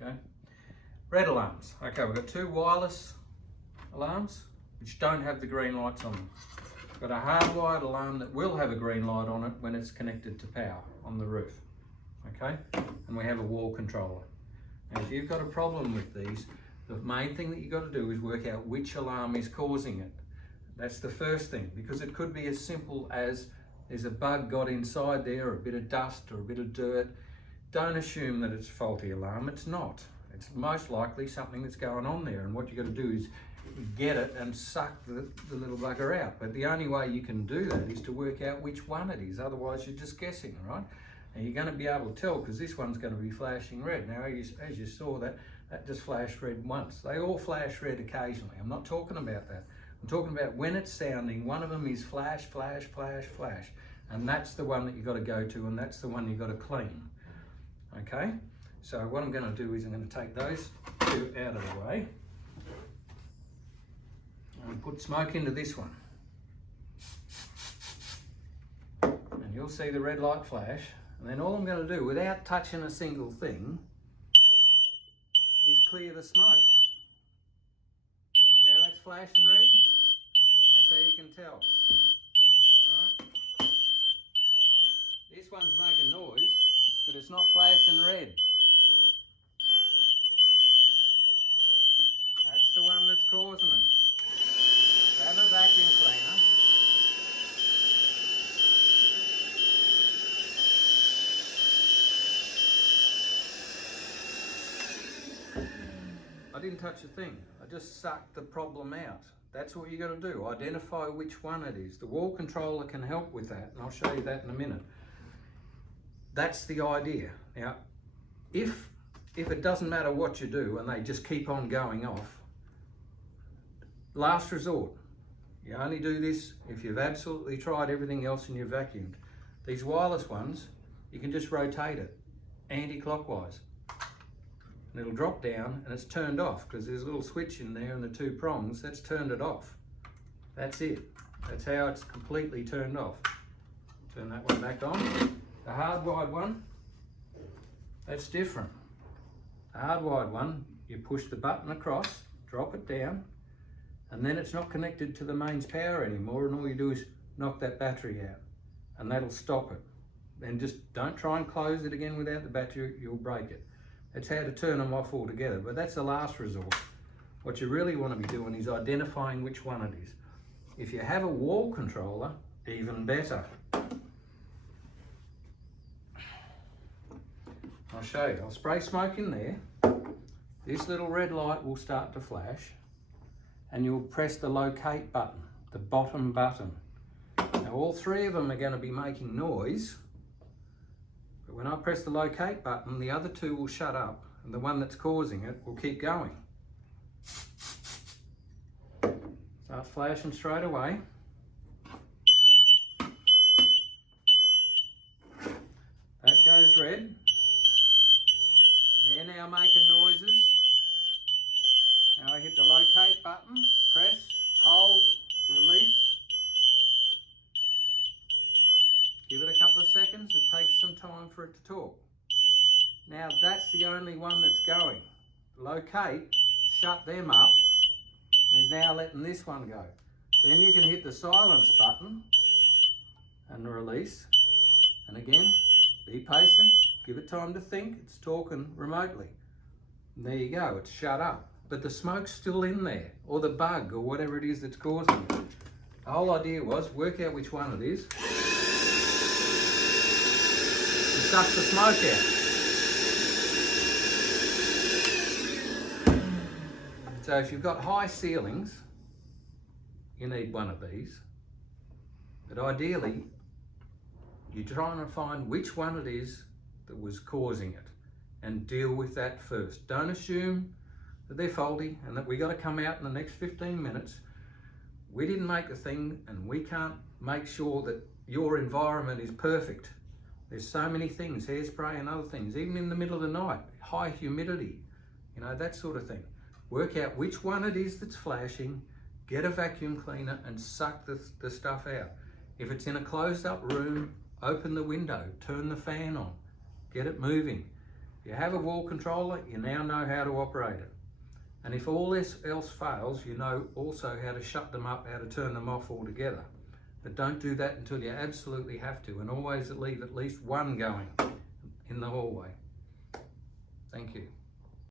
Okay. Red alarms. Okay, we've got two wireless alarms which don't have the green lights on them. We've got a hardwired alarm that will have a green light on it when it's connected to power on the roof. Okay, and we have a wall controller. And if you've got a problem with these, the main thing that you've got to do is work out which alarm is causing it. That's the first thing, because it could be as simple as there's a bug got inside there, or a bit of dust or a bit of dirt. Don't assume that it's a faulty alarm. It's not. It's most likely something that's going on there, and what you've got to do is get it and suck the little bugger out. But the only way you can do that is to work out which one it is, otherwise you're just guessing, right? And you're going to be able to tell because this one's going to be flashing red. Now, as you saw, that just flashed red once. They all flash red occasionally. I'm not talking about that. I'm talking about when it's sounding, one of them is flash, flash, flash, flash. And that's the one that you've got to go to, and that's the one you've got to clean. Okay? So what I'm going to do is I'm going to take those two out of the way and put smoke into this one. And you'll see the red light flash. And then all I'm going to do, without touching a single thing, is clear the smoke. See how that's flashing red? That's how you can tell. Alright. This one's making noise, but it's not flashing red. That's the one that's causing it. Grab a vacuum cleaner. I didn't touch a thing. I just sucked the problem out. That's what you got to do. Identify which one it is. The wall controller can help with that, and I'll show you that in a minute. That's the idea. Now, if it doesn't matter what you do and they just keep on going off, last resort. You only do this if you've absolutely tried everything else and you've vacuumed. These wireless ones, you can just rotate it anti-clockwise. And it'll drop down and it's turned off because there's a little switch in there and the two prongs, that's turned it off. That's it. That's how it's completely turned off. Turn that one back on. The hardwired one, that's different. The hardwired one, you push the button across, drop it down, and then it's not connected to the mains power anymore, and all you do is knock that battery out and that'll stop it. And just don't try and close it again without the battery, you'll break it. That's how to turn them off altogether, but that's the last resort. What you really want to be doing is identifying which one it is. If you have a wall controller, even better. I'll show you. I'll spray smoke in there. This little red light will start to flash, and you'll press the locate button, the bottom button. Now all three of them are going to be making noise. But when I press the locate button, the other two will shut up and the one that's causing it will keep going. Start flashing straight away. That goes red. They're now making noises. Now I hit the locate button, press, hold, release. Give it a couple of seconds, it takes some time for it to talk. Now that's the only one that's going. Locate, shut them up, and is now letting this one go. Then you can hit the silence button and release. And again, be patient, give it time to think, it's talking remotely. And there you go, it's shut up. But the smoke's still in there, or the bug, or whatever it is that's causing it. The whole idea was, work out which one it is, suck the smoke out. So if you've got high ceilings, you need one of these. But ideally, you're trying to find which one it is that was causing it and deal with that first. Don't assume that they're faulty and that we got to come out in the next 15 minutes. We didn't make the thing and we can't make sure that your environment is perfect. There's so many things, hairspray and other things, even in the middle of the night, high humidity, you know, that sort of thing. Work out which one it is that's flashing, get a vacuum cleaner and suck the stuff out. If it's in a closed up room, open the window, turn the fan on, get it moving. You have a wall controller, you now know how to operate it. And if all this else fails, you know also how to shut them up, how to turn them off altogether. But don't do that until you absolutely have to, and always leave at least one going in the hallway. Thank you.